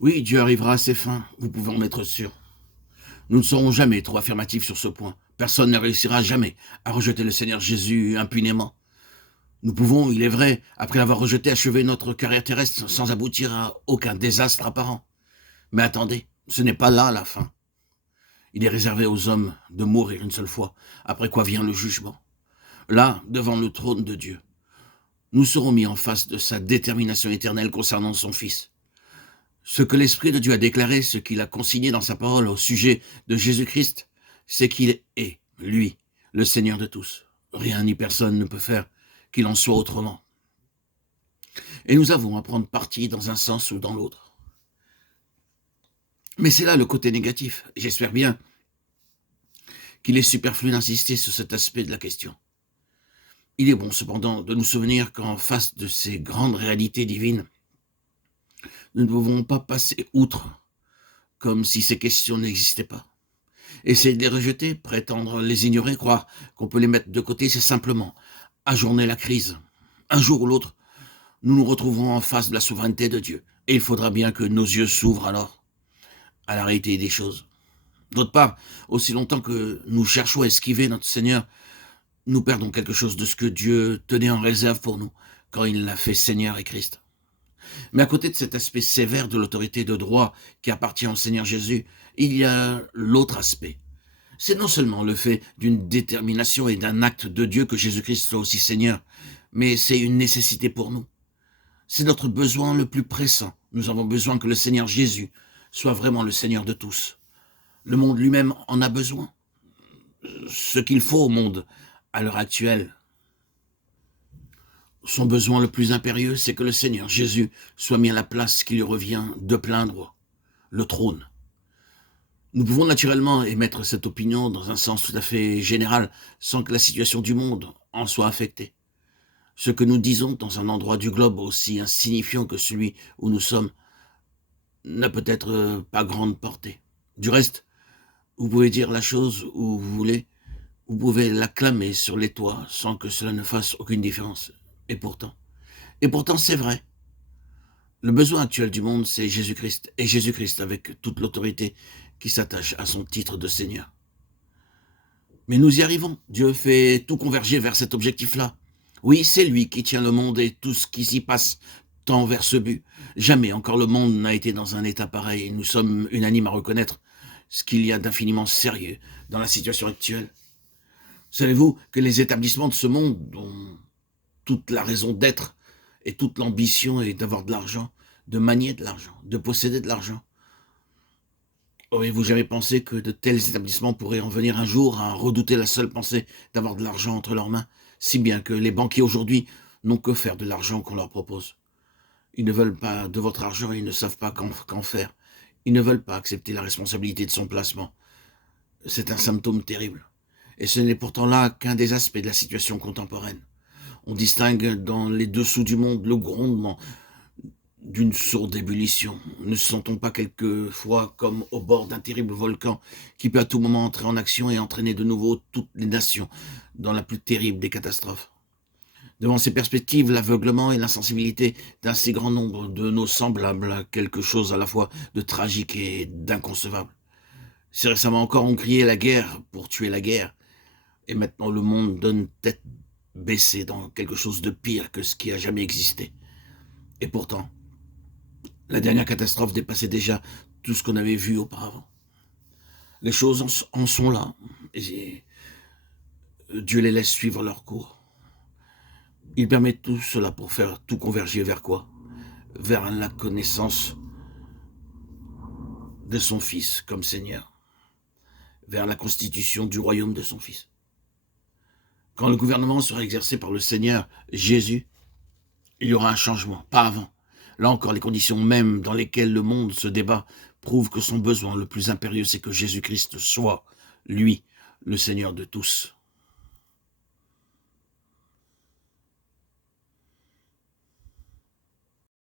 Oui, Dieu arrivera à ses fins, vous pouvez en être sûr. Nous ne serons jamais trop affirmatifs sur ce point. Personne ne réussira jamais à rejeter le Seigneur Jésus impunément. Nous pouvons, il est vrai, après l'avoir rejeté, achever notre carrière terrestre sans aboutir à aucun désastre apparent. Mais attendez, ce n'est pas là la fin. Il est réservé aux hommes de mourir une seule fois, après quoi vient le jugement. Là, devant le trône de Dieu, nous serons mis en face de sa détermination éternelle concernant son Fils. Ce que l'Esprit de Dieu a déclaré, ce qu'il a consigné dans sa parole au sujet de Jésus-Christ, c'est qu'il est, lui, le Seigneur de tous. Rien ni personne ne peut faire qu'il en soit autrement. Et nous avons à prendre parti dans un sens ou dans l'autre. Mais c'est là le côté négatif. J'espère bien qu'il est superflu d'insister sur cet aspect de la question. Il est bon cependant de nous souvenir qu'en face de ces grandes réalités divines, nous ne pouvons pas passer outre comme si ces questions n'existaient pas. Essayer de les rejeter, prétendre les ignorer, croire qu'on peut les mettre de côté, c'est simplement ajourner la crise. Un jour ou l'autre, nous nous retrouverons en face de la souveraineté de Dieu. Et il faudra bien que nos yeux s'ouvrent alors à la réalité des choses. D'autre part, aussi longtemps que nous cherchons à esquiver notre Seigneur, nous perdons quelque chose de ce que Dieu tenait en réserve pour nous quand il l'a fait Seigneur et Christ. Mais à côté de cet aspect sévère de l'autorité de droit qui appartient au Seigneur Jésus, il y a l'autre aspect. C'est non seulement le fait d'une détermination et d'un acte de Dieu que Jésus-Christ soit aussi Seigneur, mais c'est une nécessité pour nous. C'est notre besoin le plus pressant. Nous avons besoin que le Seigneur Jésus soit vraiment le Seigneur de tous. Le monde lui-même en a besoin. Ce qu'il faut au monde à l'heure actuelle, son besoin le plus impérieux, c'est que le Seigneur Jésus soit mis à la place qui lui revient de plein droit, le trône. Nous pouvons naturellement émettre cette opinion dans un sens tout à fait général, sans que la situation du monde en soit affectée. Ce que nous disons dans un endroit du globe aussi insignifiant que celui où nous sommes n'a peut-être pas grande portée. Du reste, vous pouvez dire la chose où vous voulez, vous pouvez l'acclamer sur les toits sans que cela ne fasse aucune différence. Et pourtant c'est vrai. Le besoin actuel du monde, c'est Jésus-Christ, et Jésus-Christ avec toute l'autorité qui s'attache à son titre de Seigneur. Mais nous y arrivons. Dieu fait tout converger vers cet objectif-là. Oui, c'est lui qui tient le monde et tout ce qui s'y passe tend vers ce but. Jamais encore le monde n'a été dans un état pareil. Nous sommes unanimes à reconnaître ce qu'il y a d'infiniment sérieux dans la situation actuelle. Savez-vous que les établissements de ce monde ont toute la raison d'être et toute l'ambition est d'avoir de l'argent, de manier de l'argent, de posséder de l'argent? Auriez-vous jamais pensé que de tels établissements pourraient en venir un jour à redouter la seule pensée d'avoir de l'argent entre leurs mains, si bien que les banquiers aujourd'hui n'ont que faire de l'argent qu'on leur propose? Ils ne veulent pas de votre argent, ils ne savent pas qu'en faire. Ils ne veulent pas accepter la responsabilité de son placement. C'est un symptôme terrible. Et ce n'est pourtant là qu'un des aspects de la situation contemporaine. On distingue dans les dessous du monde le grondement d'une sourde ébullition. Ne se sent-on pas quelquefois comme au bord d'un terrible volcan qui peut à tout moment entrer en action et entraîner de nouveau toutes les nations dans la plus terrible des catastrophes? Devant ces perspectives, l'aveuglement et l'insensibilité d'un si grand nombre de nos semblables a quelque chose à la fois de tragique et d'inconcevable. Si récemment encore on criait la guerre pour tuer la guerre, et maintenant le monde donne tête baissée dans quelque chose de pire que ce qui a jamais existé. Et pourtant, la dernière catastrophe dépassait déjà tout ce qu'on avait vu auparavant. Les choses en sont là, et Dieu les laisse suivre leur cours. Il permet tout cela pour faire tout converger vers quoi? Vers la connaissance de son Fils comme Seigneur, vers la constitution du royaume de son Fils. Quand le gouvernement sera exercé par le Seigneur Jésus, il y aura un changement, pas avant. Là encore, les conditions mêmes dans lesquelles le monde se débat prouvent que son besoin le plus impérieux, c'est que Jésus-Christ soit, lui, le Seigneur de tous.